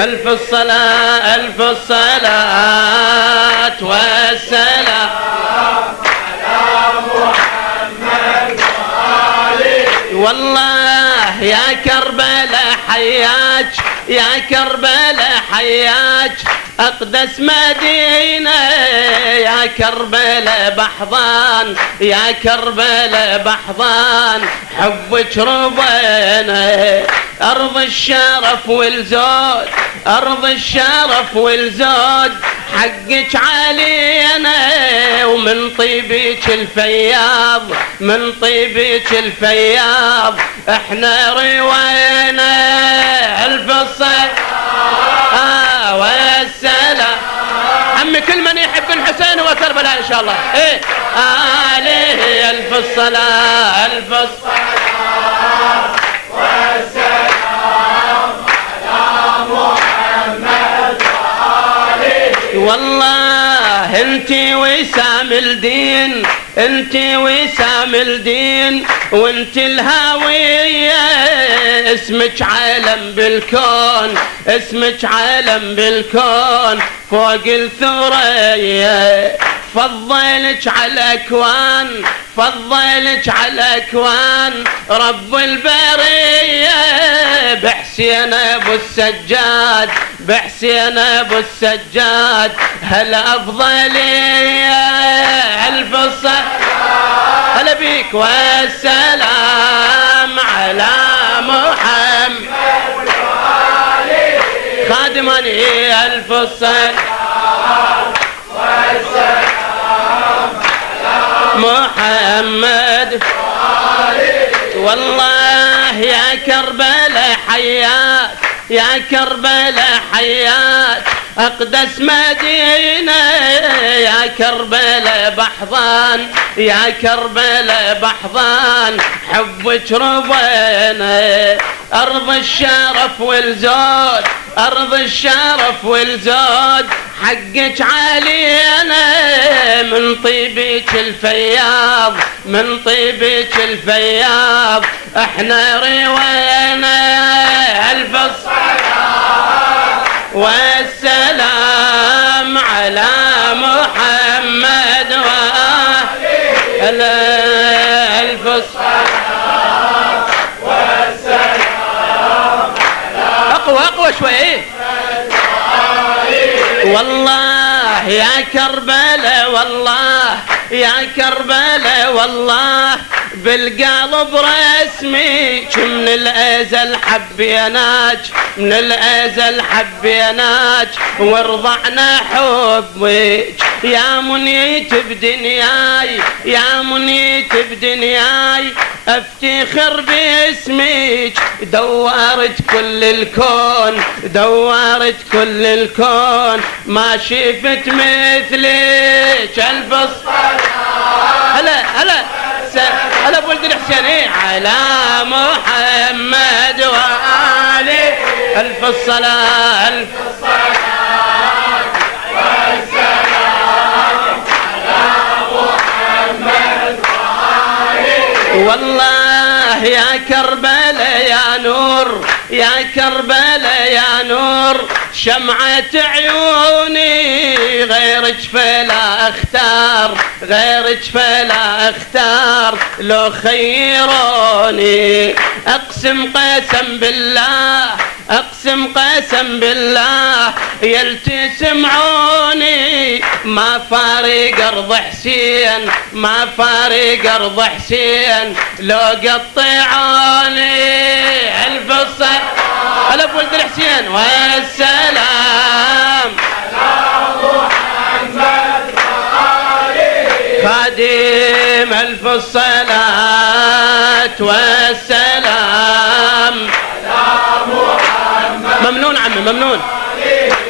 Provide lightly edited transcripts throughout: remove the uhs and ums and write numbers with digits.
ألف الصلاة ألف الصلاة والسلام على محمد وآله. والله يا كربلاء حياك يا كربلاء حياك أقدس مدينة يا كربلاء بحضان يا كربلاء بحضان حبك ربنا أرض الشرف والزود أرض الشرف والزود حقك علينا ومن طيبك الفياض من طيبك الفياض احنا روينا ألف الصلاة والسلام. عمي كل من يحب الحسين وكربلاء ان شاء الله ايه عليه ألف الصلاة ألف الصلاة والسلام على محمد وآله. والله انتي وسام الدين انتي وسام الدين وانت الهاوية اسمك عالم بالكون اسمك عالم بالكون فوق الثريا فضلك على الأكوان فضلك على الأكوان رب البرية بحسين أبو السجاد بحسين أبو السجاد هالأفضلية ألف الصلاة هلا بيك والسلام على محمد خادمني ألف الصلاة والسلام على محمد. والله يا كربلاء حياك يا كربلاء حياك أقدس مدينة يا كربلاء بحضان يا كربلاء بحضان حبك ربنا أرض الشرف والزود أرض الشرف والزود حقك علينا من طيبك الفياض من طيبك الفياض احنا روينا ألف الصلاة والسلام على محمد وآله ألف الصلاة والسلام أقوى أقوى شوي. والله يا كربلاء والله يا كربلاء والله بالقلب رسمك من الأزل حبيناك من الأزل حبيناك ورضعنا حبك يا منيت بدنياي يا منيت بدنياي افتخر باسمك دورت كل الكون دورت كل الكون ما شفت مثلك ألف الصلاة هلا هلا هلا بولد الحسين ايه على محمد وآله ألف الصلاة ألف الصلاة والسلام على محمد وآله. والله يا كربلاء يا نور يا كربلاء يا نور شمعة عيوني غيرك فلا اختار غيرك فلا اختار لو خيروني اقسم قسم بالله اقسم قسم بالله يلتسمعوني ما فارق ارض حسين ما فارق ارض حسين لو قطعوني ألف الصلاة هلا بولد الحسين والسلام على محمد وآله خادم ألف الصلاة والسلام على محمد. ممنون عمي ممنون.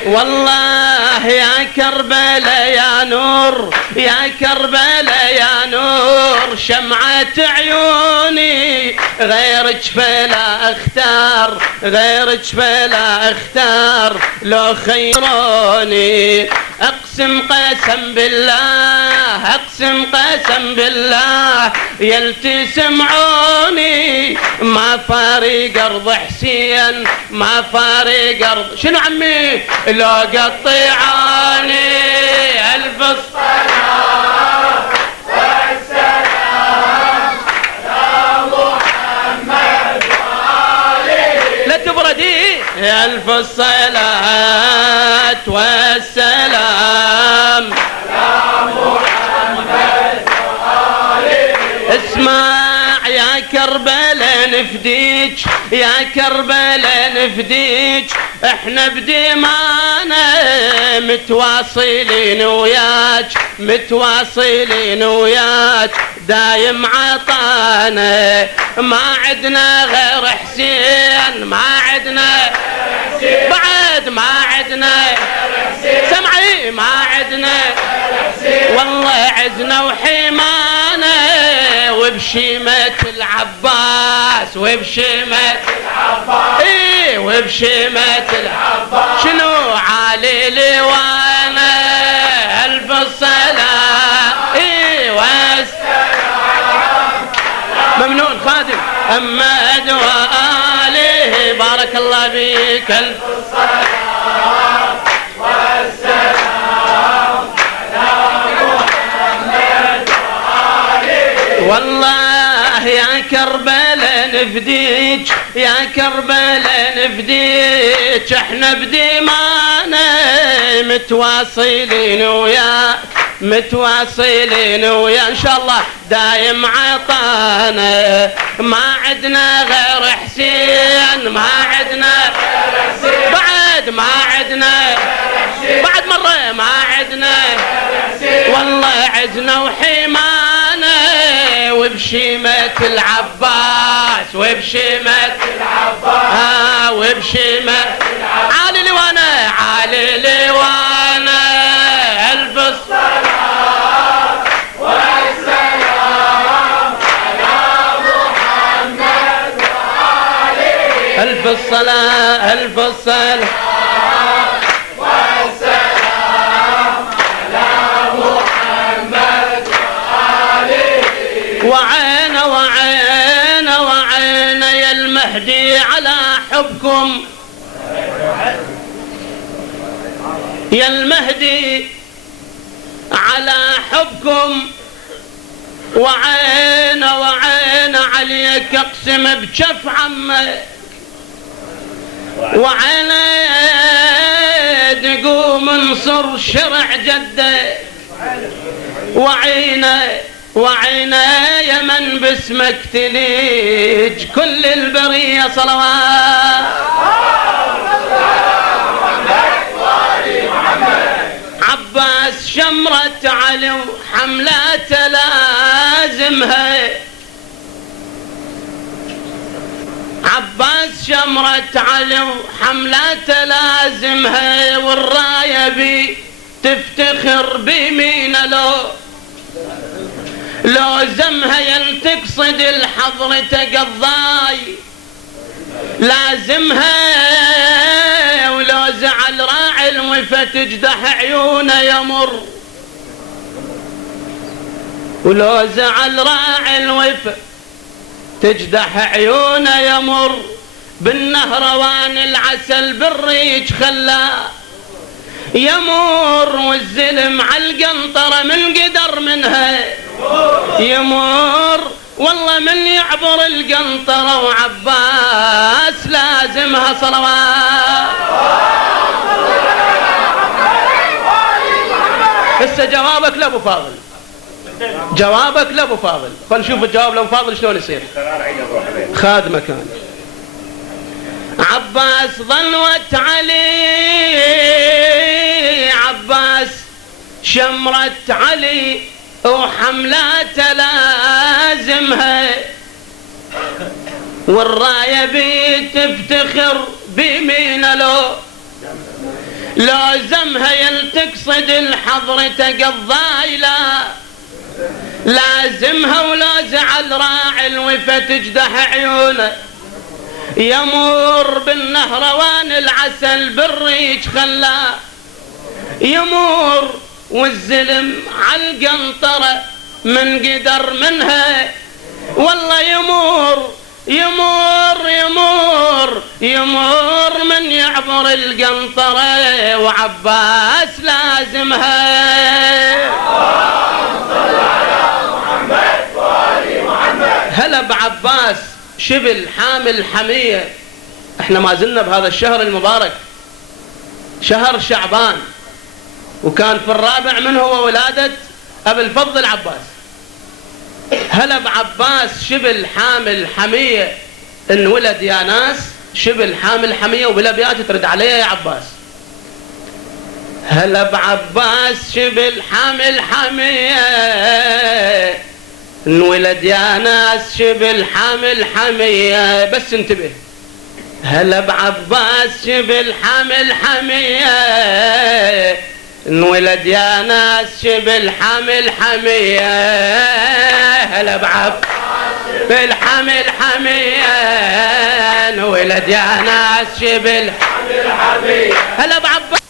والله يا كربلاء يا نور يا كربلاء يا نور شمعة عيوني غيرك فلا اختار غيرك فلا اختار لو خيروني اقسم قسم بالله اقسم قسم بالله يلتي سمعوني ما فارق ارض حسين ما فارق ارض شنو عمي لو قطعاني الف الصلاة والسلام على محمد وآله لا تبردي الف الصلاة والسلام على محمد وآله اسمع يا كربلاء نفديك يا كربلاء نفديك احنا بديمانا متواصلين وياك متواصلين وياك دايم عطانا ما عدنا غير حسين ما عدنا بعد ما عدنا سمعي ما عدنا والله عزنا وحيمانا وبشيمة العباس وبشيمة العباس ايه وبشيمة العباس شنو عالي لوانا الف الصلاة ايه والسلام ممنون خادم أمد وآله بارك الله بك الف الصلاة والسلام على محمد وآله والله يا كربلاء نفديك يا كربلاء نفديك احنا بديمانا متواصلين وياك متواصلين ويا ان شاء الله دايم عطانا ما عدنا غير حسين ما عدنا بعد ما عدنا بعد مرة ما عدنا والله عزنا وحيمانا وبشيمة العباس وبشيمة العباس وبشيمة عالي لوانا عالي لوانا الف الصلاة والسلام على محمد وآله الف الصلاة الف الصلاة وعينا وعينا وعينا يا المهدي على حبكم يا المهدي على حبكم وعينا وعينا عليك اقسم بجف عمك وعينا نقوم انصر شرع جدك وعينا وعينا يا من باسمك تليج كل البرية صلوات عباس شمرة علي وحملات لازمها عباس شمرة علي وحملات لازمها والراية بي تفتخر بمين لو زمها ينتقصد الحضرة قضاي لازمها ولو زعل راعي الوفا تجدح عيونه يمر ولو زعل راعي الوفا تجدح عيونه يمر بالنهروان العسل بالريج خلاه يمر والزلم على القنطرة من قدر منها يمر والله من يعبر القنطرة وعباس لازمها صلوات هسه جوابك لابو فاضل جوابك لابو فاضل خلينا نشوف الجواب لابو فاضل شلون يصير خادمه كان عباس ظلوت علي عباس شمرت علي وحملات لازمها والراية بي تفتخر بمين لو زمها يلتقصد الحضرة قضايلة لازمها ولا زعل راعي الوفا تجدح عيونه يمر بالنهروان العسل بالريج خلاه يمور والزلم عالقنطرة من قدر منها، والله يمور يمور يمور يمور من يعبر القنطرة وعباس لازمها. هلا بعباس شبل حامل حمية. احنا ما زلنا بهذا الشهر المبارك شهر شعبان، وكان في الرابع منه هو ولادة أبي الفضل عباس. هلا بعباس شبل حامل حمية، انولد يا ناس شبل حامل حمية، وبالابيات ترد عليها يا عباس. هلا بعباس شبل حامل حمية، انولد يا ناس شبل حامل حمية. بس انتبه، هلا بعباس شبل حامل حمية، انولد يا ناس شبل حامل حمية. هلا بعباس شبل حامل حمية، انولد يا ناس شبل حامل حمية. هلا بعباس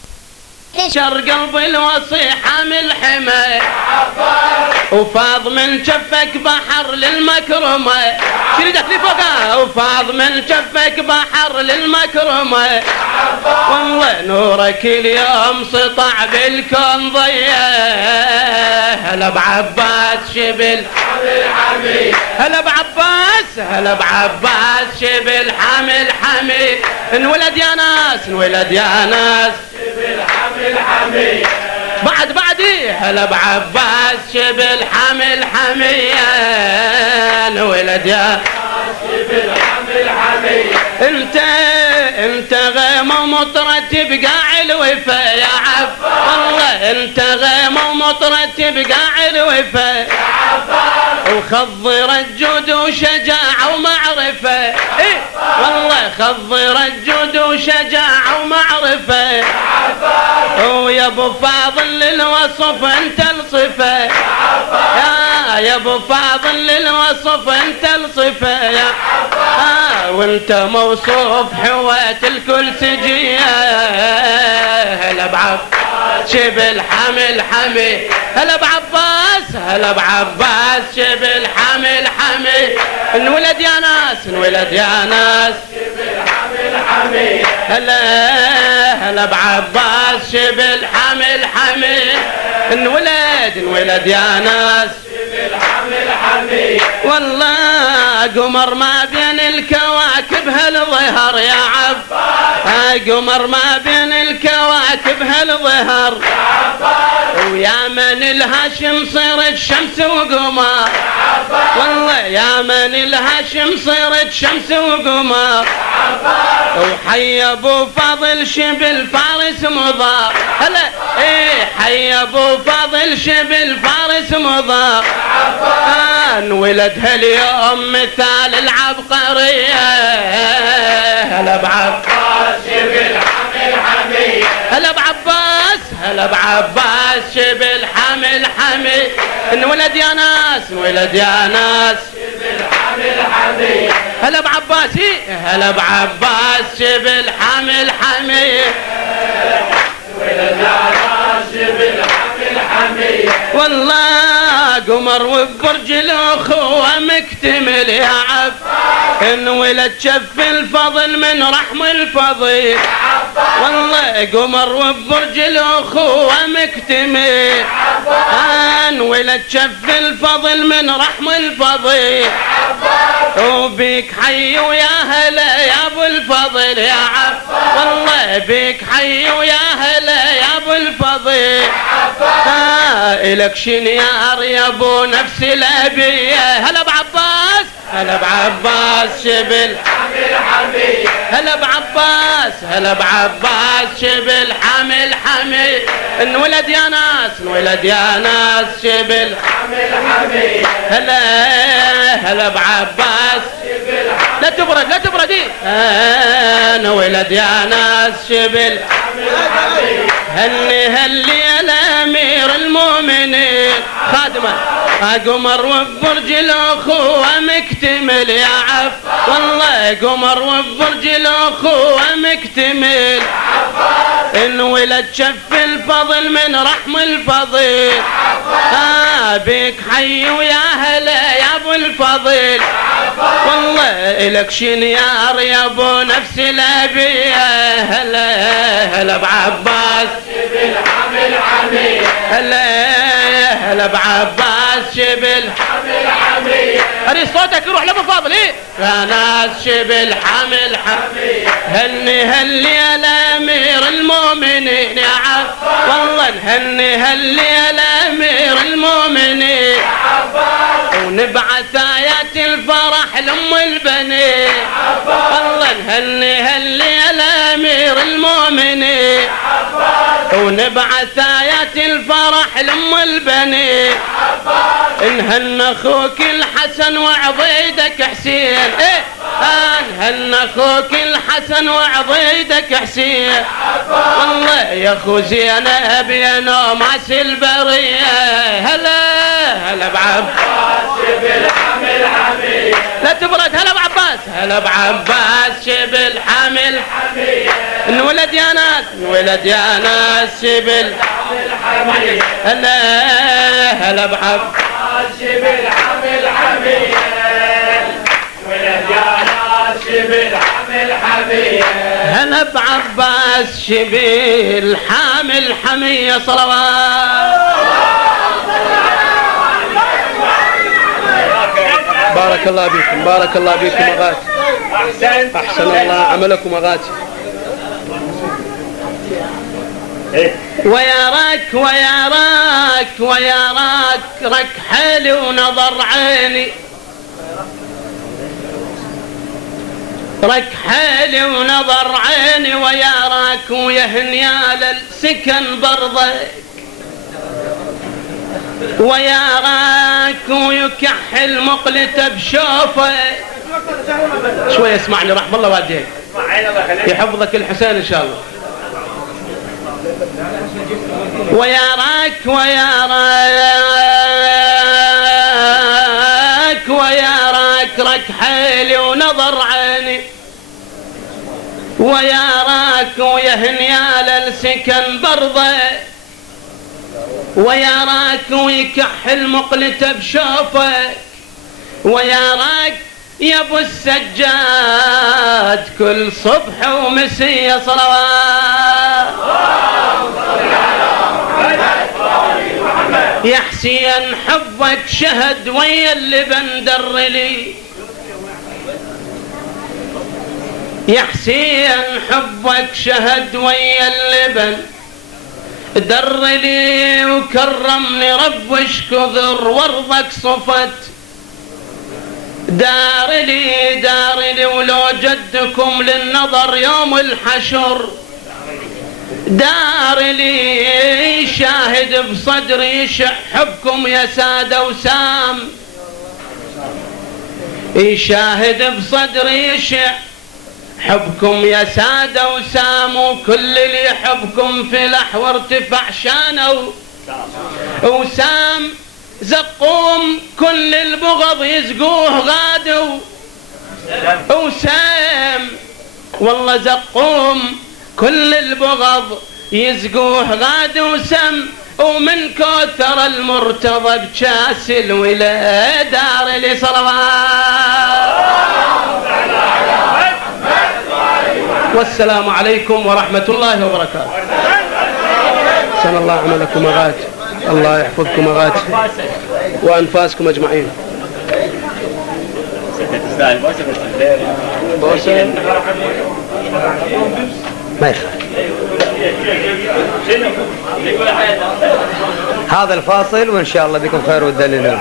شر قلب الوصي حامل حمى، وفاض من شفك بحر للمكرمة. شريدك لي فوقها، وفاض من شفك بحر للمكرمة. والله نورك اليوم سطع بالكون ضيّة. هلا بعباس شبل حامل حمي، هلا بعباس، هلا بعباس شبل حامل حمي. انولد يا ناس، انولد يا ناس شبل حامل حمي. بعدي هلا بعباس شبل حامل حمية، انولد يا شبل حامل حمية. انت غيمة ومترتب قاع الوفا يا عب، والله انت غيمة ومترتب قاع الوفا يا عباس، وخضر الجود وشجاعة ومعرفة. ايه والله خضر الجود وشجاعة ومعرفة يا عباس، ويا ابو فاضل للوصف انت الصفة يا ابو فاضل للوصف انت الصفة يا عباس، وانت موصوف حوات الكل سجية. هلا بعباس شبل حامل حمي، هلا بعباس، هلا بعباس شبل حامل حمي. انولد يا ناس، انولد يا ناس شبل حامل حمي. هلا بعباس شبل حامل حمي. انولد يا ناس شبل حامل حمي. والله قمر ما بين الكواكب هالظهر يا عباس، قمر ما بين الكواكب هالظهر يا عباس، ويا من الهاشم صيرت شمس وقمر يا عباس، والله يا من الهاشم صيرت شمس وقمر يا عباس، وحي ابو فاضل شبل فارس مضى. هلا ايه حي ابو فاضل شبل فارس مضى يا عباس، انولد هاليوم مثال العبقرية. هلا بعباس شبل حامل حمي، هلا بعباس، هلا بعباس شبل حامل حمي. انولد يا ناس، انولد يا ناس شبل حامل حمي. هلا بعباس، هلا بعباس شبل حامل حمي. انولد يا ناس شبل حامل حمي. والله قمر وبرج الاخوة مكتمل يا عب، انولد شف الفضل من رحم الفضيل. والله قمر وبرج الاخوة مكتمل، انولد شف الفضل من رحم الفضيل. وبيك حي ويا هلا يا ابو الفضل يا عب، والله بيك حي ويا هلا يا ابو الفضل. إلك شنيار يا ابو نفس الابيه. هلا بعباس، هلا بعباس شبل حامل حمي. هلا بعباس، هلا بعباس شبل حامل حمي. انولد يا ناس، انولد يا ناس شبل حامل حمي. هلا بعباس شبل حامل. لا تبرد لا تبرد. انولد يا ناس شبل حامل حمي. هلي الامير المؤمنين خادمه قمر وبرج الاخوة مكتمل يا عف، والله قمر وبرج الاخوة مكتمل. انولد شف الفضل من رحم الفضل بيك حي ويا هلا يا ابو الفضل والله الك شنيار يا ابو نفس الابيه هلا هلا بعباس شبل حمل حميه هلا بعباس شبل حمل حميه اريد صوتك يروح لابو فاضل ايه يا ناس شبل حمل حميه هني هالليل امير المؤمنين يا عباس والله نهني هالليل امير المؤمنين يا عباس ونبعث ايات الفرح لام البنين والله نهني هالليل امير المؤمنين يا عباس ونبعث ايات الفرح لام البنين نهن اخوك الحسن وعضيدك حسين ايه نهن اخوك الحسن وعضيدك حسين والله يا اخو زينب يا نوماس البريه هلا بعباس شبل حمل حميه لا تبرد هلا بعباس هلا بعباس شبل حمل حميه انولد يا ناس انولد يا ناس شبل حمل حميه هلا بعباس شبل حمل حميه انولد يا ناس شبل حمل حميه هلا بعباس شبل حامل حميه صلوات بارك الله بكم بارك الله بكم اغاتي احسن الله عملكم اغاتي ويا راك رك حالي ونظر عيني رك حالي ونظر عيني ويا راك ويا هنيال السكن برضك ويا راك ويكحل مقلته بشوفه شوي اسمعني رحم الله والديك يحفظك الحسين ان شاء الله ويا راك رك حيلي ونظر عيني ويا راك ويا هنيال السكن برضه ويا راك ويكحل مقلته بشوفك ويا راك يا ابو السجاد كل صبح ومسية صلوات يا حسين حبك شهد ويا اللي بندر لي يا حسين حبك شهد ويا اللي در لي وكرمني رب اشكذر وارضك صفت دار لي ولو جدكم للنظر يوم الحشر دار لي شاهد بصدري حبكم يا سادة وسام شاهد بصدري حبكم يا سادة وسام وكل اللي يحبكم في لحو ارتفع شانه وسام زقوم كل البغض يزقوه غادوا وسام والله زقوم كل البغض يزقوه غادوا وسم ومن كثر المرتضى بكاس الولاء دار لي صلوات والسلام عليكم ورحمة الله وبركاته سن الله عملكم أغاتي الله يحفظكم أغاتي وأنفاسكم أجمعين ما يخالف هذا الفاصل وإن شاء الله بكم خير والدليل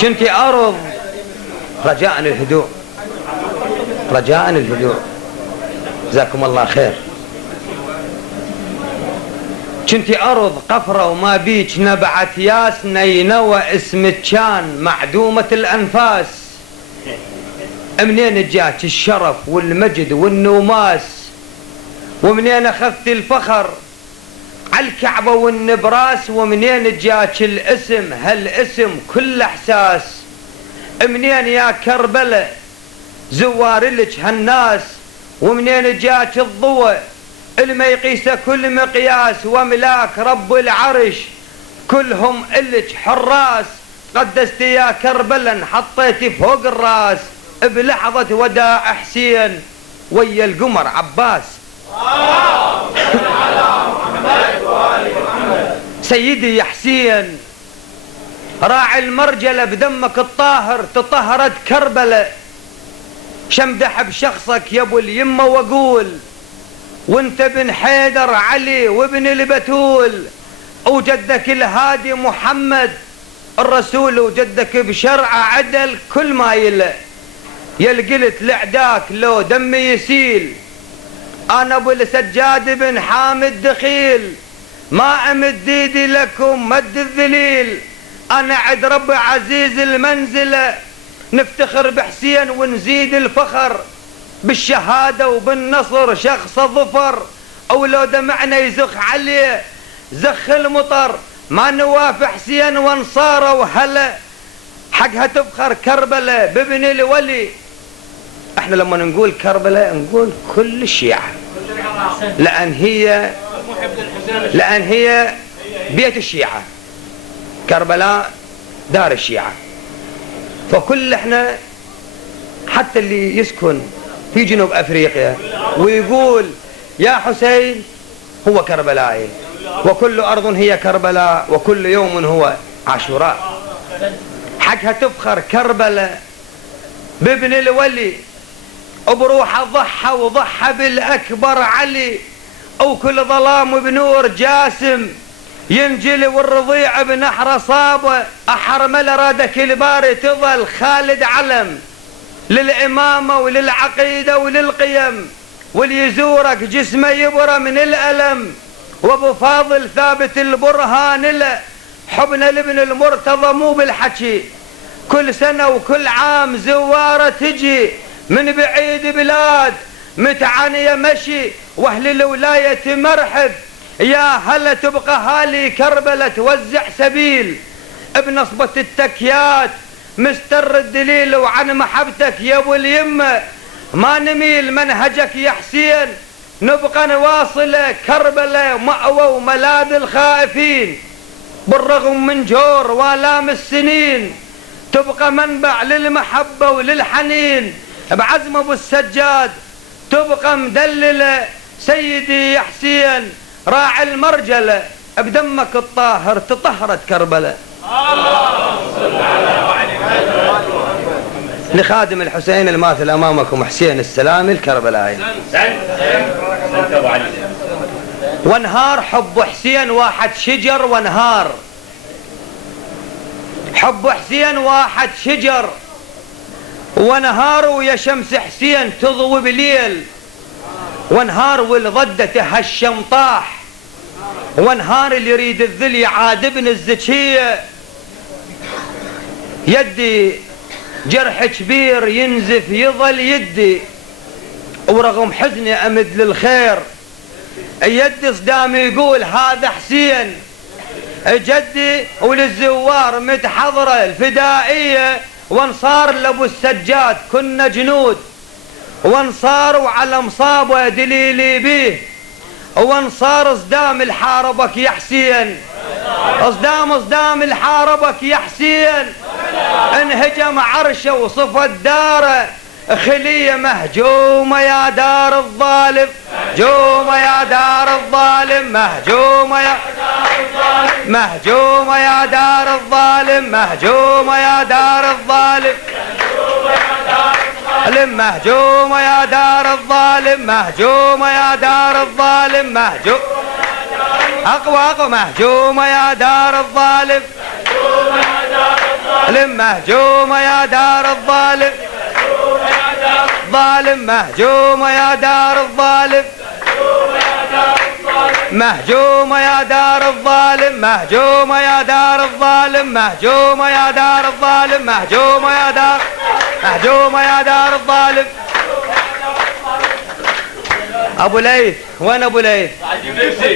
كنت أرض رجاء الهدوء رجاء الهدوء جزاكم الله خير كنت أرض قفرة وما بيك نبعت ياس نينوى اسمك كان معدومة الأنفاس منين جاك الشرف والمجد والنوماس ومنين أخذت الفخر عالكعبة والنبراس. ومنين جاك الاسم هالاسم كل احساس؟ منين يا كربلاء زوارلك هالناس؟ ومنين جاك الضوء الما يقيسه كل مقياس؟ وملاك رب العرش كلهم إلك حراس. قدست يا كربلاء حطيتي فوق الراس. بلحظة وداع حسين ويا القمر عباس. سيدي يا حسين راعي المرجلة بدمك الطاهر تطهرت كربلاء. شمدح بشخصك يا ابو اليمة واقول وانت بن حيدر علي وابن البتول وجدك الهادي محمد الرسول وجدك بشرع عدل كل ما يلا. يلقلت لعداك لو دمي يسيل انا ابو السجاد بن حامد دخيل ما امد ايدي لكم مد الذليل. انا عد رب عزيز المنزله نفتخر بحسين ونزيد الفخر بالشهاده وبالنصر شخص ظفر. او لو دمعنا يزخ عليه زخ المطر ما نوافي حسين وانصاره وهلا حقها تفخر كربلاء بابن الولي. احنا لما نقول كربلاء نقول كل الشيعة لأن هي بيت الشيعة. كربلاء دار الشيعة. فكل احنا حتى اللي يسكن في جنوب افريقيا ويقول يا حسين هو كربلائي. وكل ارض هي كربلاء وكل يوم هو عاشوراء. حقها تفخر كربلاء بابن الولي وبروحه ضحى وضحى بالاكبر علي. وكل ظلام بنور جاسم ينجلي والرضيع بنحر صابه. احرمل رادك الباري تظل خالد علم للامامه وللعقيده وللقيم. واللي يزورك جسمه يبرى من الالم. وابو فاضل ثابت البرهان له حبنا لابن المرتضى مو بالحكي. كل سنه وكل عام زواره تجي من بعيد بلاد متعانيه مشي. واهل الولايه مرحب يا هلا تبقى هالي كربلاء توزع سبيل بنصبة التكيات مستر الدليل. وعن محبتك يا ابو اليمة ما نميل منهجك يا حسين نبقى نواصل كربلاء مأوى وملاذ الخائفين. بالرغم من جور والام السنين تبقى منبع للمحبة وللحنين. بعزم ابو السجاد تبقى مدللة سيدي يا حسين راعي المرجلة بدمك الطاهر تطهرت كربلاء. لخادم الحسين الماثل امامكم حسين السلامي الكربلائي. وانهار حب حسين واحد شجر وانهار حب حسين واحد شجر ونهار ويا شمس حسين تضوي بليل. وانهار والضدة هالشمطاح وانهار اللي يريد الذل يعاد ابن الزكية. يدي جرح كبير ينزف يظل يدي ورغم حزني امد للخير. يدي صدام يقول هذا حسين جدي وللزوار متحضرة الفدائية. وانصار لابو السجاد كنا جنود وانصار وعلى مصابه دليلي بيه. وانصار صدام الحاربك يا حسين صدام الحاربك يا حسين. انهجم عرشه وصفت داره خليه مهجومه يا دار الظالم مهجومه يا دار الظالم مهجومه يا مهجومه يا دار الظالم مهجومه يا دار الظالم مهجومه يا دار الظالم مهجومه يا دار الظالم مهجوم اقوى مهجومه يا دار الظالم مهجومه يا دار الظالم ظالم مهجومه يا دار الظالم مهجومه يا دار الظالم مهجومه يا دار الظالم مهجومه يا دار الظالم مهجومه يا دار الظالم ابو ليث وين ابو ليث؟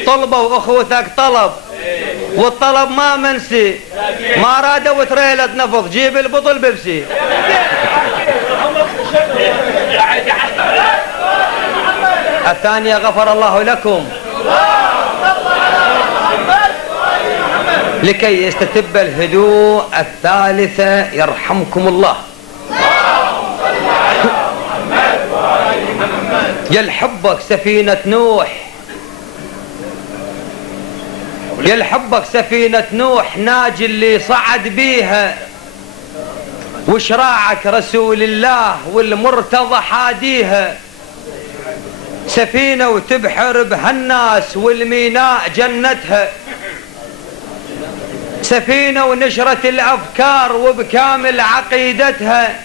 طلبوا اخوتك طلب والطلب ما منسي، ما رادوا تريلة نفض جيب البطل بيبسي. الثانية غفر الله لكم لكي يستتب الهدوء. الثالثة يرحمكم الله. يلحبك سفينة نوح، يلحبك سفينة نوح ناجي اللي صعد بيها، وشراعك رسول الله والمرتضى حاديها. سفينة وتبحر بهالناس والميناء جنتها، سفينة ونشرت الأفكار وبكامل عقيدتها.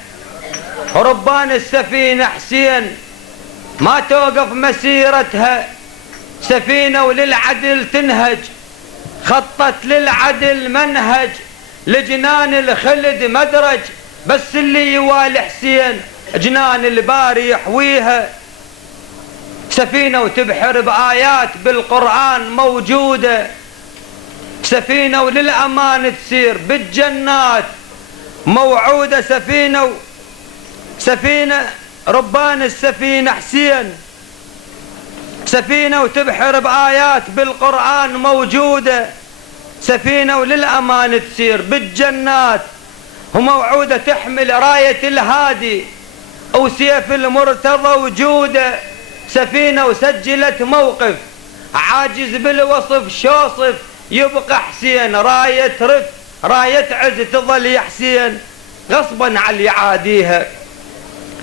ربان السفينة حسين ما توقف مسيرتها، سفينة وللعدل تنهج، خطت للعدل منهج، لجنان الخلد مدرج، بس اللي يوالي حسين جنان الباري يحويها. سفينة وتبحر بآيات بالقرآن موجودة، سفينة وللأمان تسير بالجنات موعودة. سفينة ربان السفينة حسين، سفينة وتبحر بآيات بالقرآن موجودة، سفينة وللأمان تسير بالجنات وموعودة، تحمل راية الهادي وسيف المرتضى وجوده. سفينة وسجلت موقف عاجز بالوصف شوصف، يبقى حسين راية رف راية عز تظل يا حسين غصبا على اللي يعاديها.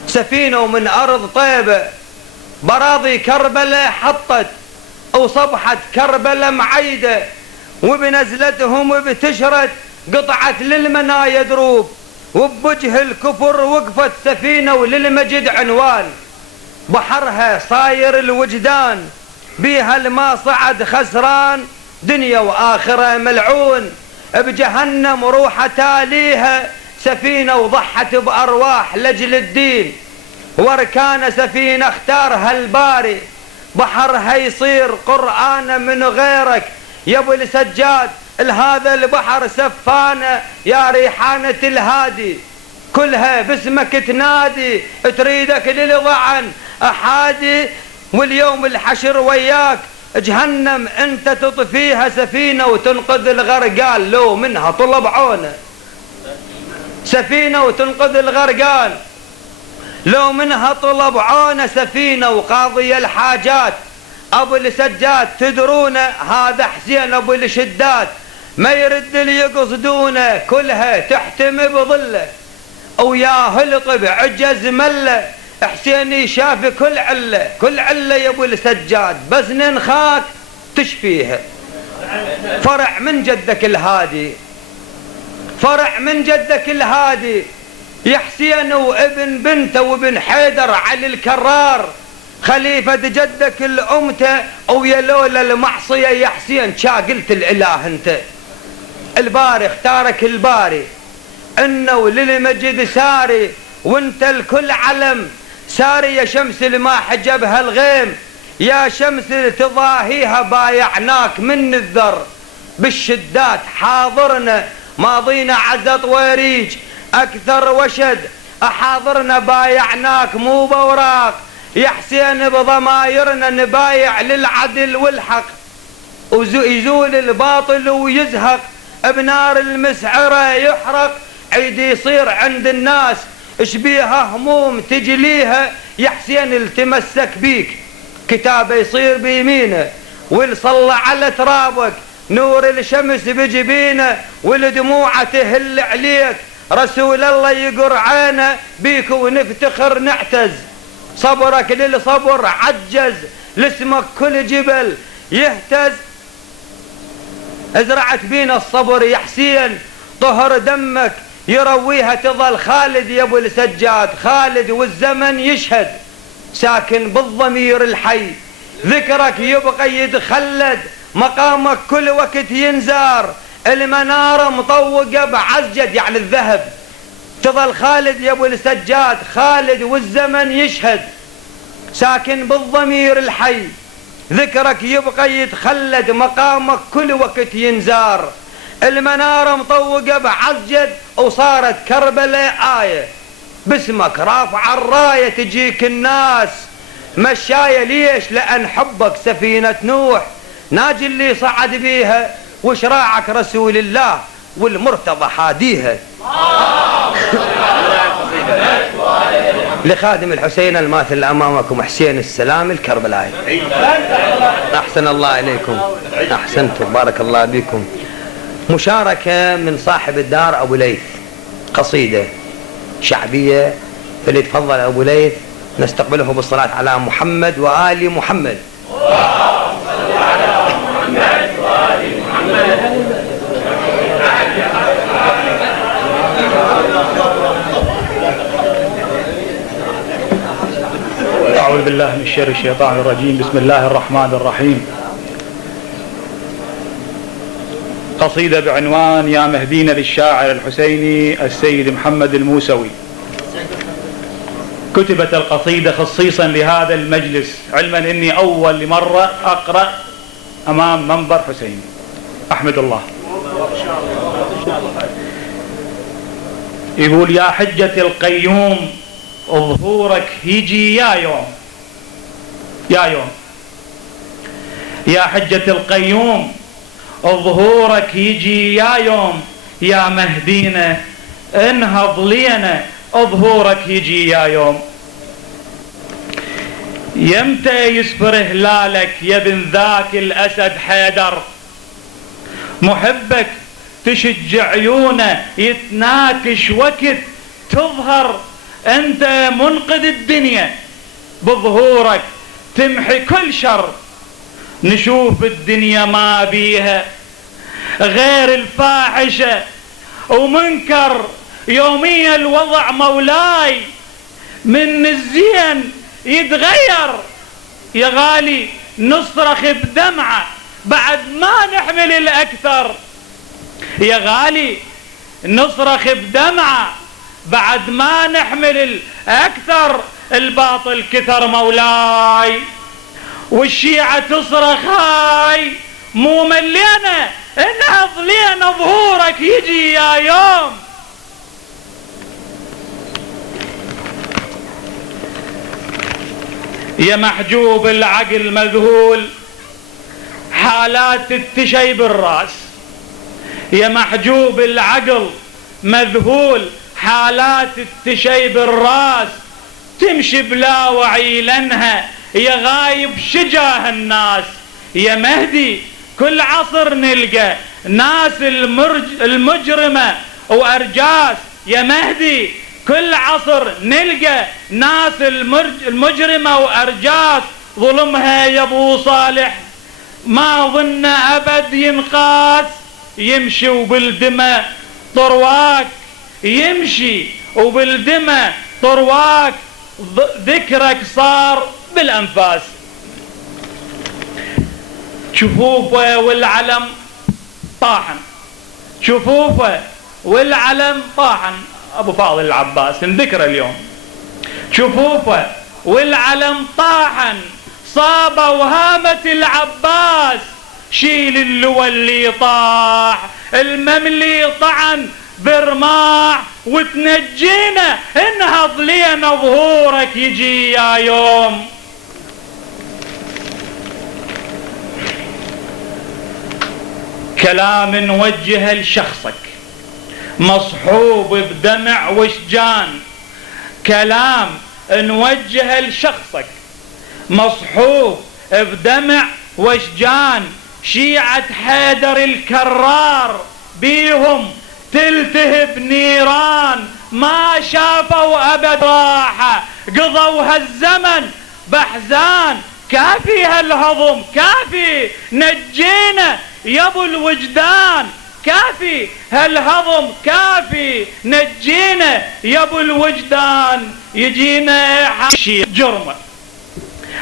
سفينة ومن أرض طيبة براضي كربلة حطت، وصبحت كربلة معيدة، وبنزلتهم بتشرت قطعت للمنايا دروب، وبوجه الكفر وقفت سفينة وللمجد عنوان. بحرها صاير الوجدان بيها الماء صعد خسران، دنيا وآخرة ملعون بجهنم روحة تاليها. سفينة وضحت بأرواح لجل الدين، واركان سفينة اختارها الباري، بحرها يصير قرآن من غيرك يا ابو السجاد. لهذا البحر سفانة يا ريحانة الهادي، كلها باسمك تنادي، تريدك للضعن أحادي. واليوم الحشر وياك جهنم انت تطفيها، سفينة وتنقذ الغرقان لو منها طلب عونه، سفينة وتنقذ الغرقان لو منها طلب عونه. سفينة وقاضي الحاجات ابو السجاد، تدرون هذا حسين ابو الشداد، ما يرد اللي يقصدونه، كلها تحتم بظله، ويا هلق بعجز مله. حسين شاف كل عله يا ابو السجاد، بس ننخاك تشفيها. فرع من جدك الهادي، فرع من جدك الهادي يا حسين، وابن بنته وابن حيدر علي الكرار، خليفة جدك الأمته. ويا لولا المعصية يا حسين شا قلت الإله انت. الباري اختارك الباري انه للمجد ساري، وانت الكل علم ساري يا شمس ما حجبها الغيم، يا شمس تضاهيها بايعناك من الذر بالشدات حاضرنا، ماضينا عزت ويريج اكثر وشد، احاضرنا بايعناك مو بوراق يا حسين، بضمايرنا نبايع للعدل والحق، ويزول الباطل ويزهق بنار المسعرة يحرق. عيد يصير عند الناس اشبيها هموم تجليها، يا حسين التمسك بيك كتابه يصير بيمينه، والصلى على ترابك نور الشمس بجبينه، والدموع تهل عليك رسول الله يقر عينه، بيك ونفتخر نعتز صبرك للصبر عجز، لاسمك كل جبل يهتز. ازرعت بينا الصبر يا حسين، طهر دمك يرويها تظل خالد يا ابو السجاد، خالد والزمن يشهد ساكن بالضمير الحي، ذكرك يبقى يتخلد، مقامك كل وقت ينزار، المنارة مطوقة بعزجد يعني الذهب، تظل خالد يا ابو السجاد، خالد والزمن يشهد ساكن بالضمير الحي، ذكرك يبقى يتخلد، مقامك كل وقت ينزار. المنارة مطوقة بعزجد وصارت كربلاء آية، باسمك رافع الراية تجيك الناس مشاية. ليش؟ لأن حبك سفينة نوح ناجي اللي صعد بيها، وشراعك رسول الله والمرتضى حاديها. لخادم الحسين الماثل أمامكم حسين السلام الكربلائي. أحسن الله إليكم، أحسنتم، بارك الله بكم. مشاركة من صاحب الدار أبو ليث، قصيدة شعبية، فليتفضل أبو ليث نستقبله بالصلاة على محمد وآل محمد. أعوذ بالله من شر الشيطان الرجيم. بسم الله الرحمن الرحيم. قصيدة بعنوان يا مهدينا للشاعر الحسيني السيد محمد الموسوي. كتبت القصيدة خصيصا لهذا المجلس، علما اني اول مرة اقرأ امام منبر حسيني. احمد الله. يقول يا حجة القيوم ظهورك يجي يا يوم، يا يوم يا حجة القيوم ظهورك يجي يا يوم، يا مهدينا انهض لينا ظهورك يجي يا يوم. يمتى يسفر هلالك يا بن ذاك الأسد حيدر، محبك تشج عيونه يتناكش وقت تظهر، انت منقذ الدنيا بظهورك تمحي كل شر. نشوف الدنيا ما بيها غير الفاحشة ومنكر، يوميا الوضع مولاي من الزين يتغير. يا غالي نصرخ بدمعة بعد ما نحمل الأكثر، يا غالي نصرخ بدمعة بعد ما نحمل الأكثر. الباطل كثر مولاي والشيعة تصرخ هاي، مو ملينا انهض لينا ظهورك يجي يا يوم. يا محجوب العقل مذهول حالات التشي بالراس، يا محجوب العقل مذهول حالات التشي بالراس. تمشي بلا وعي لنها يا غايب شجاه الناس، يا مهدي كل عصر نلقى ناس المجرمة وأرجاس. يا مهدي كل عصر نلقى ناس المجرمة وأرجاس. ظلمها يا ابو صالح ما ظن أبد ينقاس، يمشي وبالدماء طرواك، يمشي وبالدماء طرواك، ذكرك صار بالأنفاس. شفوفه والعلم طاحن، شفوفه والعلم طاحن. أبو فاضل العباس نذكره اليوم. شفوفه والعلم طاحن صابه وهامة العباس، شيل اللوى اللي طاح المملي طعن برماح، وتنجينا انهض لينا ظهورك يجي يا يوم. كلام نوجهه لشخصك مصحوب بدمع وشجان، كلام نوجهه لشخصك مصحوب بدمع وشجان. شيعة حيدر الكرار بيهم تلتهب نيران، ما شافوا أبد راحة قضوا هالزمن بحزان. كافي هالهضم كافي نجينا يا ابو الوجدان، كافي هالهضم كافي نجينا يا ابو الوجدان. يجينا حاشي جرمه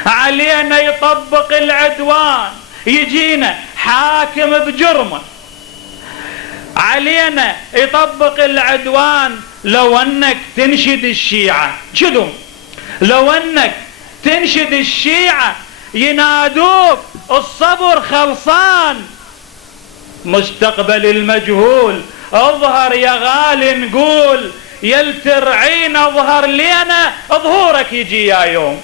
علينا يطبق العدوان، يجينا حاكم بجرمه علينا يطبق العدوان. لو انك تنشد الشيعة شدم، لو انك تنشد الشيعة ينادوك الصبر خلصان. مستقبل المجهول اظهر يا غالي نقول، يلترعين اظهر لينا ظهورك يجي يا يوم.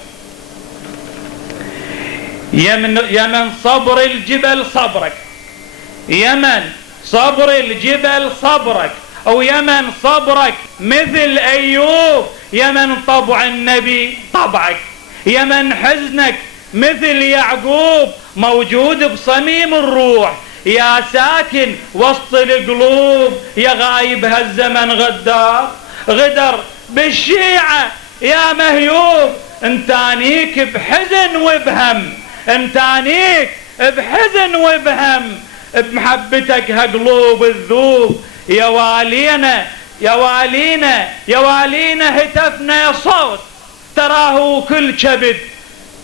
يمن صبر الجبل صبرك، يمن صبر الجبل صبرك، او يمن صبرك مثل ايوب، يمن طبع النبي طبعك، يمن حزنك مثل يعقوب موجود بصميم الروح، يا ساكن وسط القلوب يا غايب هالزمن غدار، غدر بالشيعة يا مهيوب، انتانيك بحزن وبهم، انتانيك بحزن وبهم، بمحبتك هقلوب الذوب. يا والينا يا والينا يا والينا هتفنا يا صوت، تراه كل كبد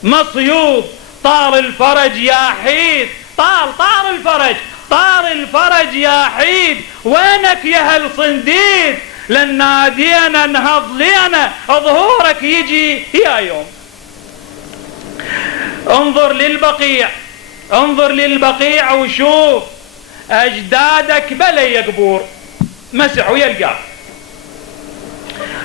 مصيوب، طار الفرج يا حيد، طار الفرج، طار الفرج يا حيد، وينك يا هالصنديد؟ لن نادينا نهض لينا ظهورك يجي يا يوم. انظر للبقيع، انظر للبقيع وشوف اجدادك بلا قبور مسح ويلقى.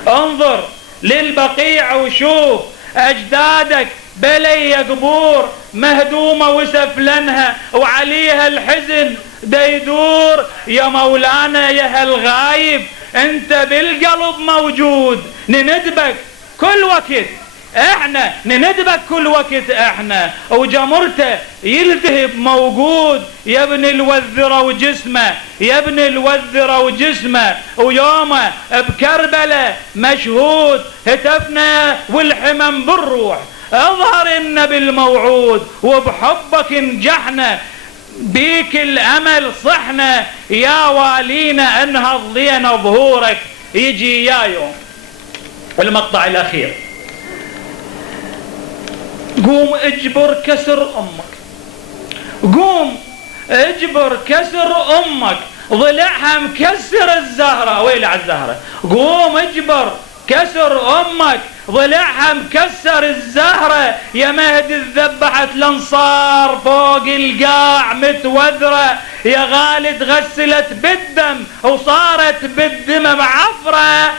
انظر للبقيع وشوف اجدادك بلا قبور مهدومة وسفلنها وعليها الحزن ديدور. يا مولانا يا هالغايب انت بالقلب موجود، نندبك كل وقت احنا، نندبك كل وقت احنا، وجمرته يلتهب موجود. يا ابن الوذرة وجسمه، يا ابن الوذرة وجسمه، ويومه بكربلة مشهود، هتفنا والحمم بالروح، اظهر النبي الموعود، وبحبك نجحنا، بيك الامل صحنا، يا والينا انهض لينا ظهورك يجي يا يوم. المقطع الاخير، قوم اجبر كسر امك، قوم اجبر كسر امك، ضلعها مكسر الزهرة، ويلي على الزهرة، قوم اجبر كسر امك، ضلعها مكسر الزهرة. يا مهدي ذبحت الانصار فوق القاع متوذرة، يا غالي تغسلت بالدم وصارت بالدم معفرة،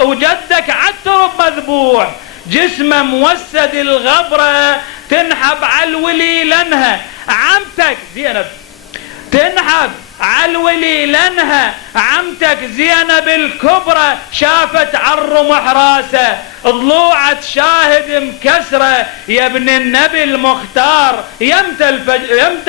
وجدك عالترب مذبوح جسمه موسد الغبرة، تنحب عالولي لنها عمتك زينب، تنحب عالولي لنها عمتك زينب الكبرى، شافت عالرمح راسه ضلوعة شاهد مكسرة. يا ابن النبي المختار يمتى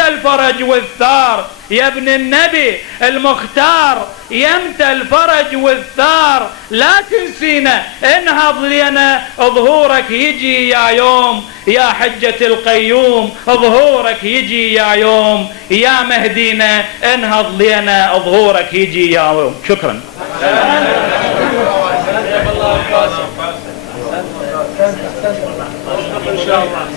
الفرج والثار، يا ابن النبي المختار يمتى الفرج والثار. لا تنسينا انهض لنا ظهورك يجي يا يوم، يا حجة القيوم ظهورك يجي يا يوم، يا مهدينا انهض لنا ظهورك يجي يا يوم. شكرا. إن شاء الله.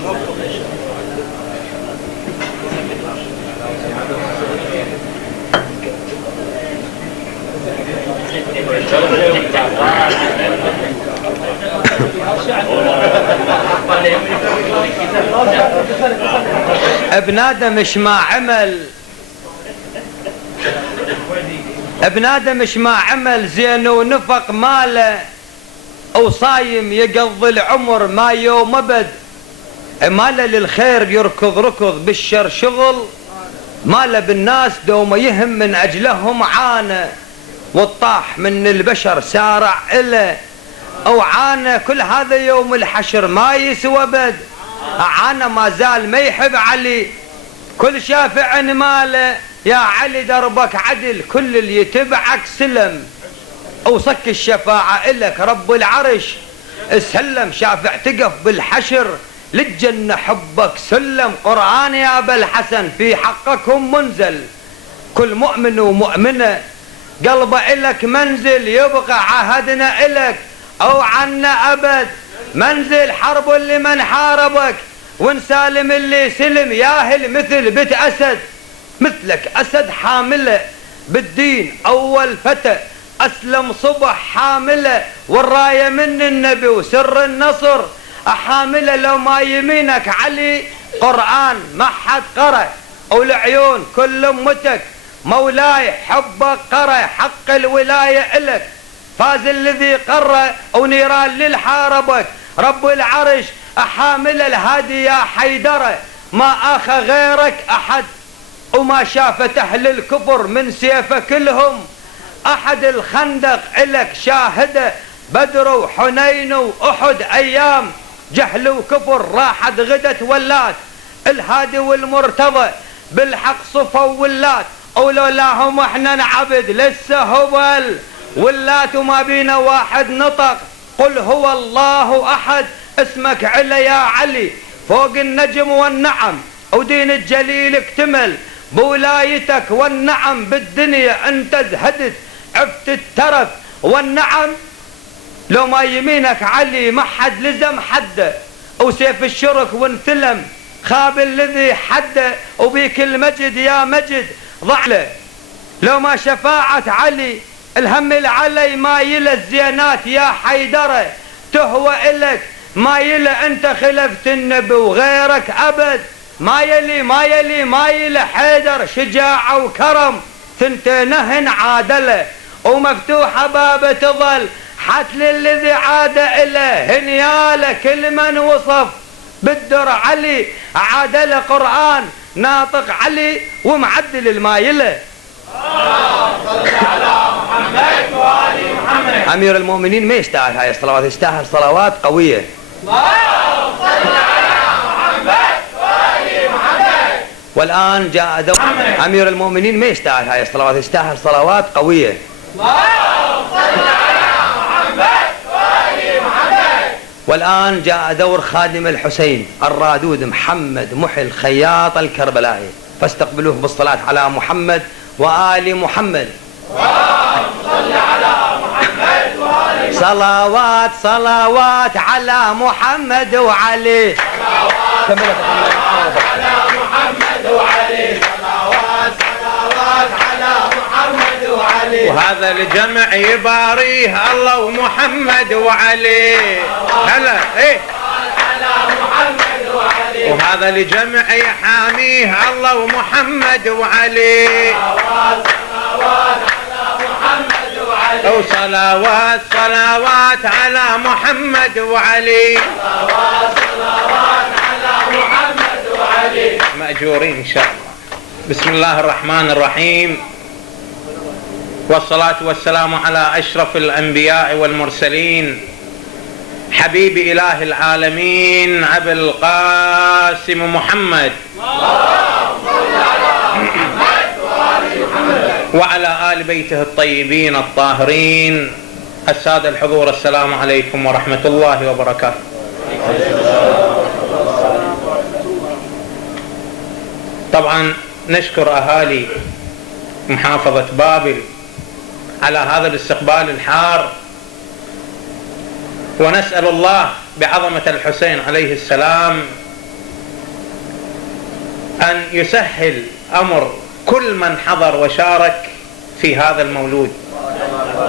ابن ادم ايش ما عمل، ابن ادم ايش ما عمل زين ونفق ماله، وصايم يقضي العمر ما يوم ابد، ماله للخير يركض ركض، بالشر شغل، ماله بالناس دوم يهم من اجلهم عانى، والطاح من البشر سارع إله أو عانى. كل هذا يوم الحشر ما يسوى بد، عانى ما زال ما يحب علي، كل شافع ماله، يا علي دربك عدل، كل اللي يتبعك سلم، وصك الشفاعة إلك رب العرش اسلم، شافع تقف بالحشر للجنة حبك سلم. قرآن يا أبا الحسن في حقكم منزل، كل مؤمن ومؤمنة قلبه إلك منزل، يبقى عهدنا إلك أو عنا أبد، منزل حرب لمن حاربك ونسالم اللي سلم، ياهل مثل بيت أسد، مثلك أسد حاملة بالدين، أول فتى أسلم صبح حاملة، والراية من النبي وسر النصر أحامله لو ما يمينك علي قرآن ما حد قرأ والعيون كل أمتك مولاي حبك قرأ حق الولاية إلك فاز الذي قرأ ونيران للحاربك رب العرش أحامل الهادي يا حيدرة ما آخى غيرك أحد وما شافت أهل الكفر من سيفه كلهم أحد الخندق إلك شاهده بدر وحنين وأحد أيام جهل وكفر راحت غدت ولات الهادي والمرتضى بالحق صفوا ولات ولولاهم احنا نعبد لسه هبل ولات وما بينا واحد نطق قل هو الله أحد اسمك علي يا علي فوق النجم والنعم ودين الجليل اكتمل بولايتك والنعم بالدنيا انت زهدت عفت الترف والنعم لو ما يمينك علي ما حد لزم حده وسيف الشرك وانثلم خاب الذي حده وبيك المجد يا مجد ضعله لو ما شفاعة علي الهم العلي ما يلا الزينات يا حيدرة تهوى إلك ما يلا انت خلفت النبي وغيرك أبد ما يلي حيدر شجاعة وكرم ثنتينهن عادلة ومفتوحة بابه تظل حتل الذي عاد إله هنياله كل من وصف بالدر علي عادله قرآن ناطق علي ومعدل المايله صل على محمد وآل محمد. أمير المؤمنين ما يستاهل هاي الصلوات يستاهل صلوات قوية والآن جاء دور أمير المؤمنين ما يستاهل هاي الصلوات يستاهل صلوات قوية والآن جاء دور خادم الحسين الرادود محمد محي الخياط الكربلائي فاستقبلوه بالصلاة على محمد وآل محمد صل على محمد وآل صلوات صلوات على محمد وعلي صلوات على محمد وعلي صلوات على محمد وعلي وهذا الجمع يباريه الله ومحمد وعلي هلا ايه على محمد وعلي وهذا الجمع يحاميه الله ومحمد وعلي صلوات على محمد وعلي وصلوات على محمد وعلي صلوات على محمد وعلي مأجورين إن شاء الله. بسم الله الرحمن الرحيم والصلاة والسلام على أشرف الأنبياء والمرسلين حبيب إله العالمين أبي القاسم محمد وعلى آل بيته الطيبين الطاهرين. السادة الحضور السلام عليكم ورحمة الله وبركاته. طبعا نشكر أهالي محافظة بابل على هذا الاستقبال الحار ونسأل الله بعظمة الحسين عليه السلام أن يسهل أمر كل من حضر وشارك في هذا المولود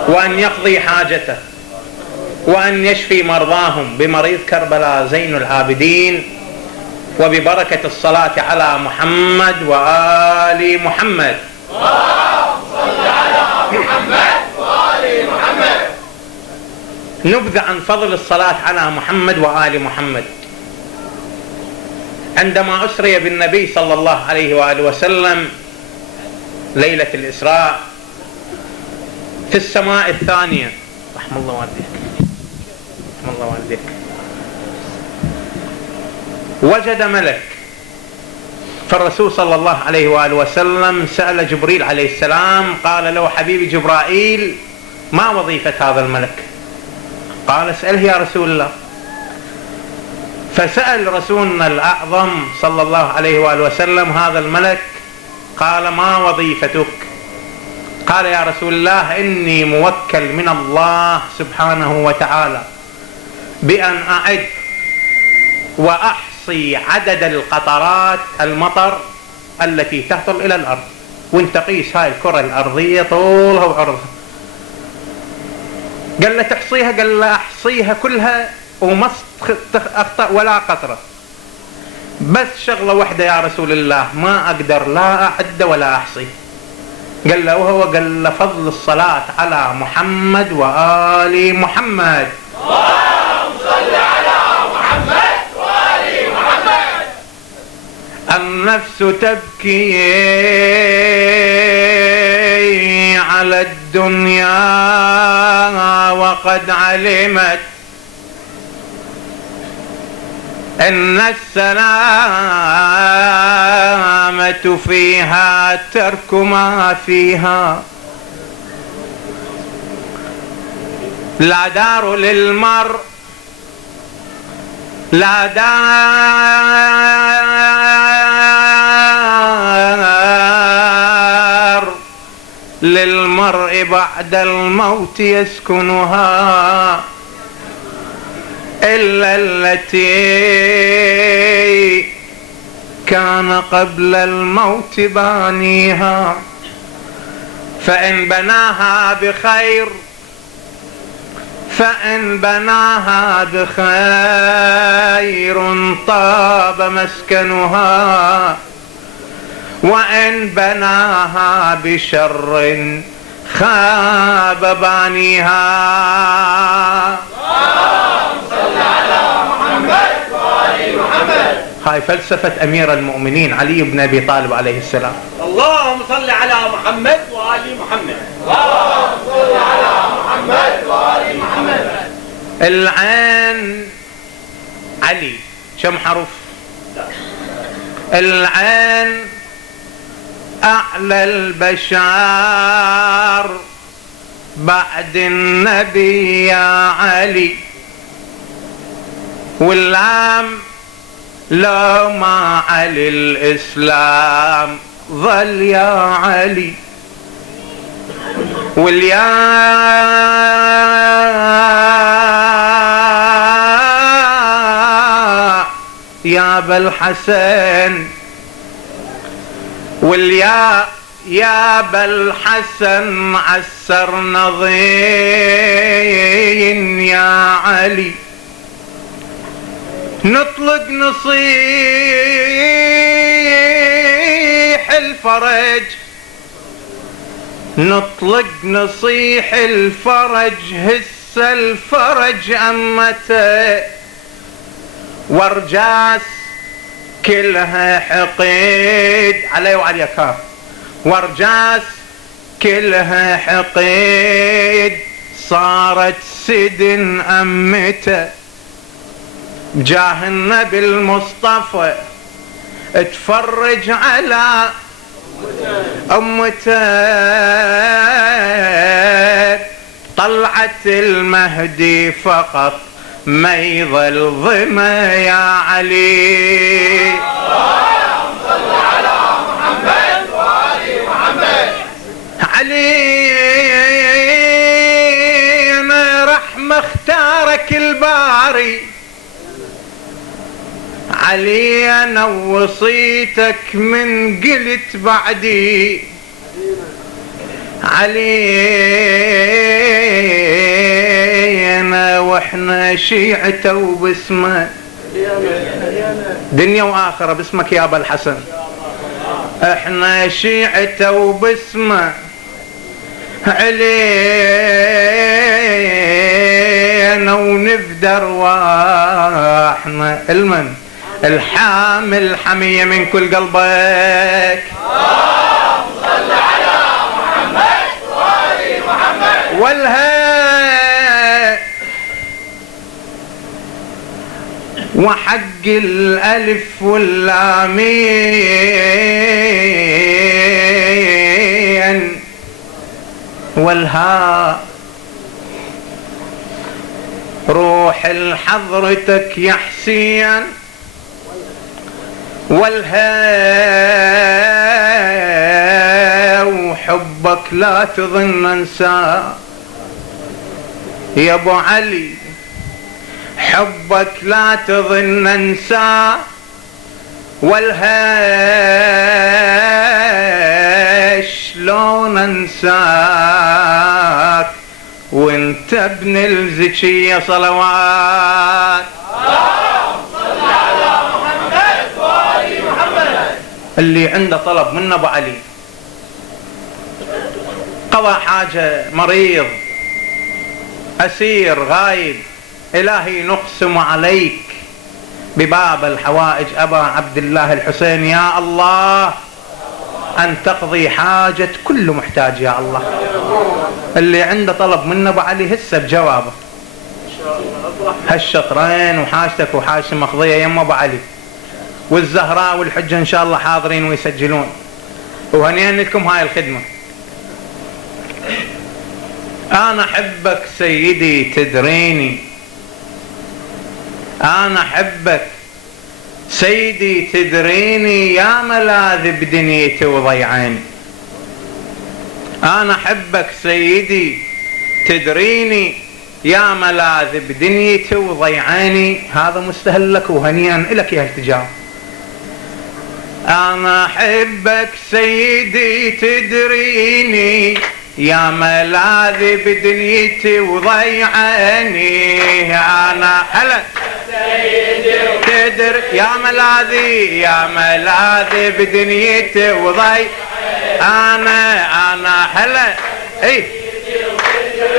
وأن يقضي حاجته وأن يشفي مرضاهم بمريض كربلاء زين العابدين وببركة الصلاة على محمد وآل محمد. صل على محمد وآل محمد. نبذ عن فضل الصلاة على محمد وآل محمد. عندما أسري بالنبي صلى الله عليه وآله وسلم ليلة الإسراء في السماء الثانية رحم الله والديك رحم الله والديك وجد ملك فالرسول صلى الله عليه وآله وسلم سأل جبريل عليه السلام قال له حبيبي جبرائيل ما وظيفة هذا الملك؟ قال اسأله يا رسول الله. فسأل رسولنا الأعظم صلى الله عليه وآله وسلم هذا الملك قال ما وظيفتك؟ قال يا رسول الله إني موكل من الله سبحانه وتعالى بأن أعد وأحصي عدد القطرات المطر التي تهطل إلى الأرض وانت قيس هاي الكرة الأرضية طولها وعرضها. قال له تحصيها؟ قال له أحصيها كلها وما أخطأ ولا قطرة، بس شغلة واحدة يا رسول الله ما أقدر لا أعد ولا أحصي. قال له وهو قال له فضل الصلاة على محمد وآل محمد. اللهم صل على محمد وآل محمد. النفس تبكي على الدنيا وقد علمت إن السلامة فيها ترك ما فيها. لا دار للمرء، لا دار للمرء بعد الموت يسكنها إلا التي كان قبل الموت بانيها. فإن بناها بخير، فإن بناها بخير طاب مسكنها، وإن بناها بشر خاب بانيها. اللهم صل على محمد وآل محمد. هاي فلسفة أمير المؤمنين علي بن أبي طالب عليه السلام. اللهم صل على محمد وآل محمد. اللهم صل على محمد وآل محمد. العين علي كم حرف؟ العين أعلى البشر بعد النبي يا علي، واللام لو ما علي الإسلام ظل يا علي، والياء يا أبا الحسن، والياء يا أبا الحسن عسر نظين يا علي. نطلق نصيح الفرج، نطلق نصيح الفرج، هس الفرج أمته ورجاس كلها حقيد علي وعلى كاف، ورجاس كلها حقيد صارت سدن أمته. جاه النبي المصطفى اتفرج على أمته، طلعت المهدي فقط ما يظل ظما يا علي. اللهم صل على محمد وآل محمد. علي أنا رحمة اختارك الباري، علي أنا وصيتك من قلت بعدي، علينا واحنا شيعته وباسمه دنيا واخره، باسمك يا ابا الحسن احنا شيعته وباسمه، علينا ونفدر واحنا المن الحامل حمية من كل قلبك. اللهم صل على محمد وآل محمد. والها وحق الألف واللامين والهاء روح لحضرتك يا حسين، والها وحبك لا تظن انسى يا ابو علي، حبك لا تظن انسى، والها شلون انساك وانت ابن الزكية صلوات. صل على محمد وآل محمد. اللي عنده طلب من ابو علي، قضى حاجة، مريض، أسير، غايب، إلهي نقسم عليك بباب الحوائج أبا عبد الله الحسين يا الله أن تقضي حاجة كل محتاج يا الله. اللي عنده طلب من ابو علي هسه بجوابه. هالشطرين وحاجتك وحاجة مقضية يم ابو علي، والزهراء والحجة ان شاء الله حاضرين ويسجلون، وهنيئا لكم هاي الخدمة. انا احبك سيدي تدريني، انا احبك سيدي تدريني يا ملاذ بدنيتي وضيعاني. انا احبك سيدي تدريني يا ملاذ بدنيتي وضيعاني. هذا مستهل لك وهنيئا لك يا التجار. انا احبك سيدي تدريني يا ملاذ بدنيتي وضيعاني. انا هلا تدر يا ملاذي، يا ملاذي بدنيتي وضيعاني. انا هلا اي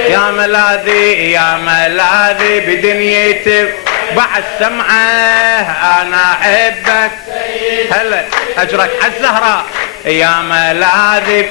يا ملاذي، يا ملاذي بدنيتي بعد سمعه. انا احبك هلا اجرك عالزهراء يا ملاذي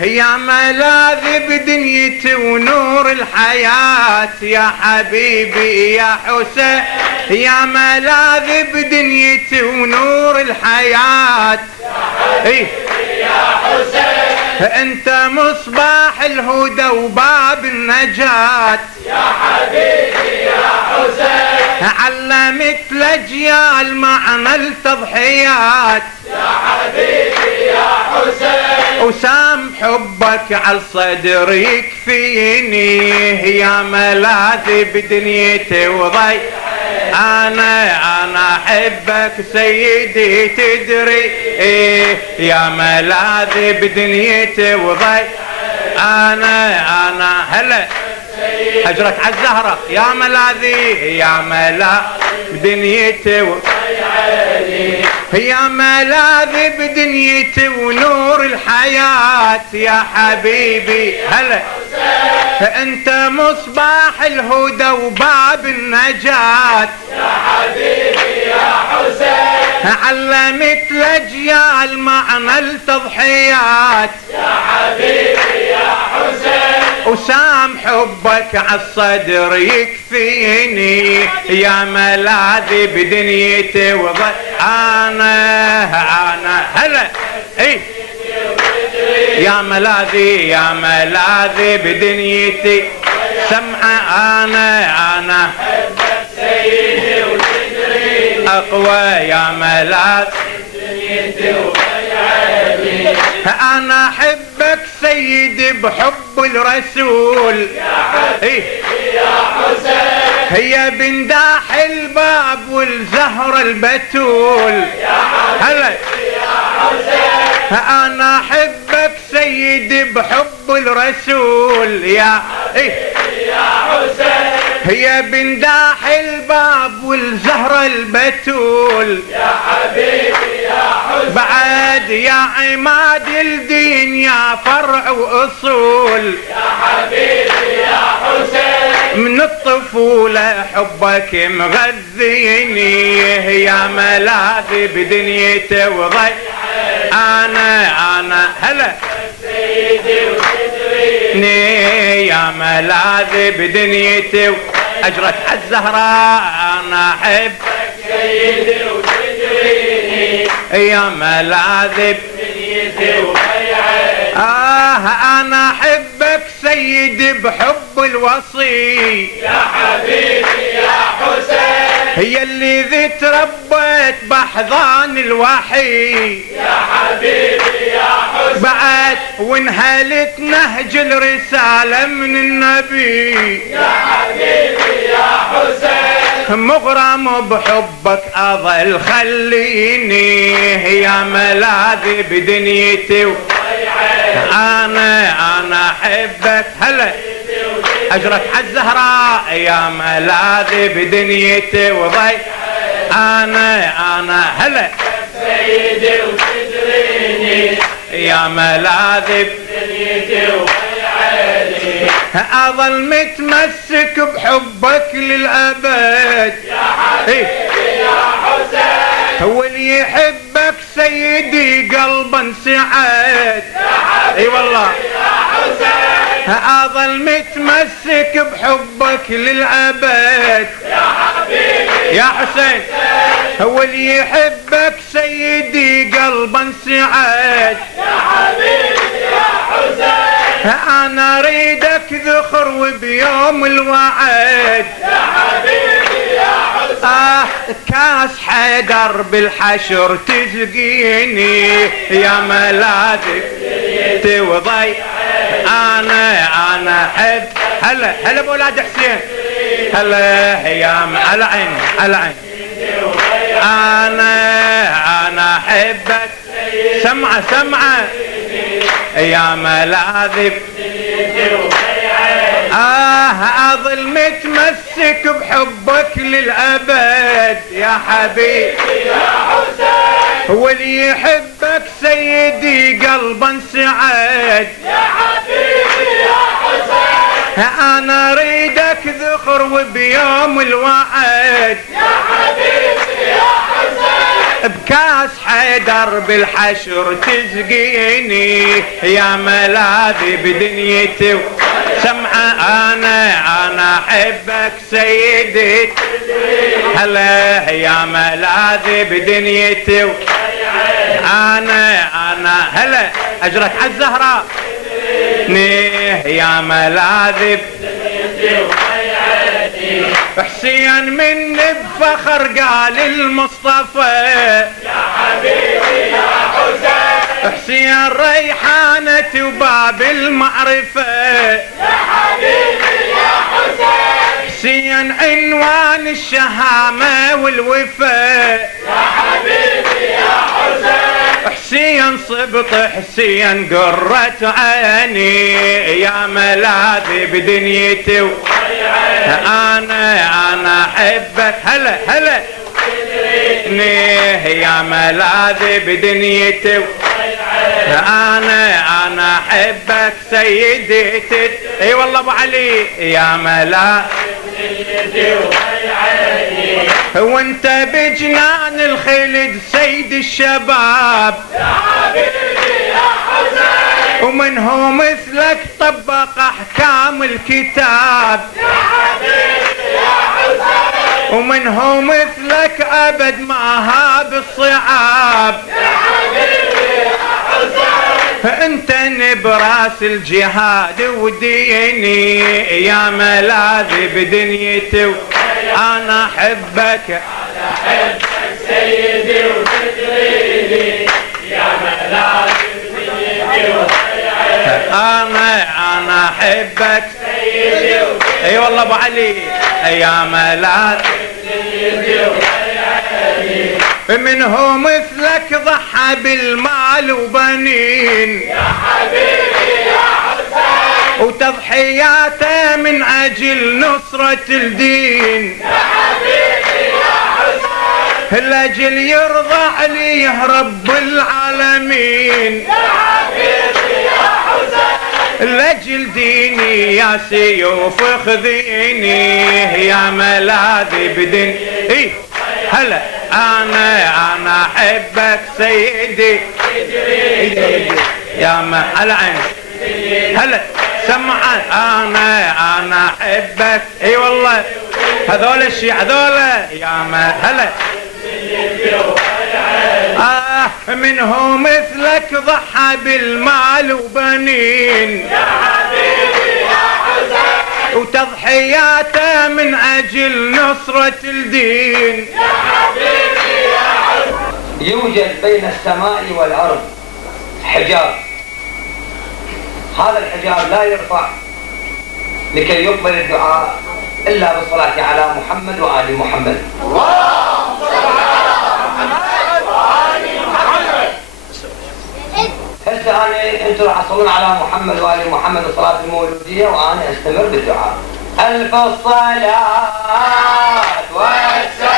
يا ملاذي بدنيتي ونور الحياة يا حبيبي يا حسين. يا ملاذي بدنيتي ونور الحياة يا حبيبي يا حسين. انت مصباح الهدى وباب النجاة يا حبيبي يا حسين. علمت الاجيال معنى التضحيات يا حبيبي يا حسين. وسام حبك على الصدر يكفيني يا ملاذي بدنيتي وضي. انا احبك سيدي تدري يا ملاذي بدنيتي وضي. انا هلا اجرك عالزهرة يا ملاذي، يا ملاذي بدنيتي يا ملاذي بدنيتي ونور الحياة يا حبيبي هلا. انت مصباح الهدى وباب النجاة يا حبيبي يا حسين. علمت الاجيال معنى التضحيات يا حبيبي يا حسين. وسام حبك عالصدر يكفيني يا ملاذي بدنيتي وضي. انا هلا اي يا ملاذي، يا ملاذي بدنيتي سمعه. انا احبك سيدي وتدريني اقوى يا ملاذ بدنيتي وضيعاني. انا احبك سيدي بحب الرسول يا حبيبي يا حسين. هي بنداح الباب والزهرة البتول يا حبيبي يا حسين. انا احبك سيدي بحب الرسول يا حبيبي يا حسين. هي بنداح الباب والزهرة البتول يا حبيبي يا حسين. بعد يا عماد الدين يا فرع واصول يا حبيبي يا حسين. من الطفولة حبك مغذيني يا ملاذي بدنيتي وضي. انا هلا سيدي وتدريني يا ملاذي بدنيتي اجرك عالزهراء. انا احبك سيدي وتدريني يا ملاذي بدنيتي وضيعاني. انا احبك سيدي بحب الوصي يا حبيبي يا حسين. هي اللي ذي تربيت بحضان الوحي يا حبيبي يا حسين. بعد وانهلت نهج الرسالة من النبي يا حبيبي يا حسين. مغرم بحبك اظل خليني يا ملاذي بدنيتي وضيعاني. أنا أحبك هلا أجرك عالزهراء يا ملاذي بدنيتي وضي أنا هلا سيدي وتدريني يا ملاذي بدنيتي وبيعاني أظل متمسك بحبك للأبد يا حبيبي يا حسين هو اللي يحبك سيدي قلبا سعد اي والله يا حسين أظل متمسك بحبك للأبد يا حبيبي يا حسين هو اللي يحبك سيدي قلبا سعد يا حبيبي يا حسين أنا أريدك ذخر وبيوم الوعد يا حبيبي يا حسين كاس حيدر بالحشر تسقيني يا ملاذك توضي أنا أحب هلا بولاد حسين هلا يا على عيني على عيني أنا أحبك سمعة يا ملاذي أظل متمسك بحبك للأبد يا حبيبي يا حسين هو اللي يحبك سيدي قلبا سعد يا حبيبي يا حسين أنا أريدك ذخر وبيوم الوعد يا حبيبي يا حسين بكاس حيدر بالحشر تسقيني يا ملاذي بدنيتي سمعة أنا أحبك سيدي هلا يا ملاذي بدنيتي أنا هلا أجرك عالزهراء يا ملاذي حسين من بفخر قال المصطفى يا حبيبي يا حسين حسين ريحانة وباب المعرفة يا حبيبي يا حسين حسين عنوان الشهامة والوفاء يا حبيبي يا حسين حسين صبط حسين قرة عيني يا ملاذي بدنيتي أنا أحبك هلا يا ملاذي بدنيتي أنا أحبك سيدي اي والله ابو علي يا ملاذي وانت بجنان الخلد سيد الشباب يا حبيبي يا حسين ومن هو مثلك طبق احكام الكتاب يا حبيبي يا حسين ومن هو مثلك ابد ما هاب الصعاب يا حبيبي يا حسين انت نبراس الجهاد وديني يا ملاذي بدنيتي انا احبك سيدي وتدريني يا ملاذي بدنيتي انا احبك سيدي اي والله ابو علي يا ملاذ من هو مثلك ضحى بالمال وبنين يا حبيبي يا حسين وتضحياته من اجل نصرة الدين يا حبيبي يا حسين لاجل يرضى عليه رب العالمين يا حبيبي يا حسين لاجل ديني يا سيوف خذيني يا ملاذي بدن اي هلا انا احبك سيدي يا ما على عيني هلا سمعان انا احبك اي والله هذول الشيء هذول يا ما هلا من هو مثلك ضحى بالمال وبنين يا حبيبي يا حسين وتضحياته من اجل نصرة الدين يا حبيبي يا حسين يوجد بين السماء والأرض حجاب، هذا الحجاب لا يرفع لكي يقبل الدعاء إلا بالصلاة على محمد وآل محمد. اللهم صل على محمد وآل محمد. هسه أنا أنتم راح تصلون على محمد وآل محمد الصلاة المولودية وأنا أستمر بالدعاء. ألف الصلاة والسلام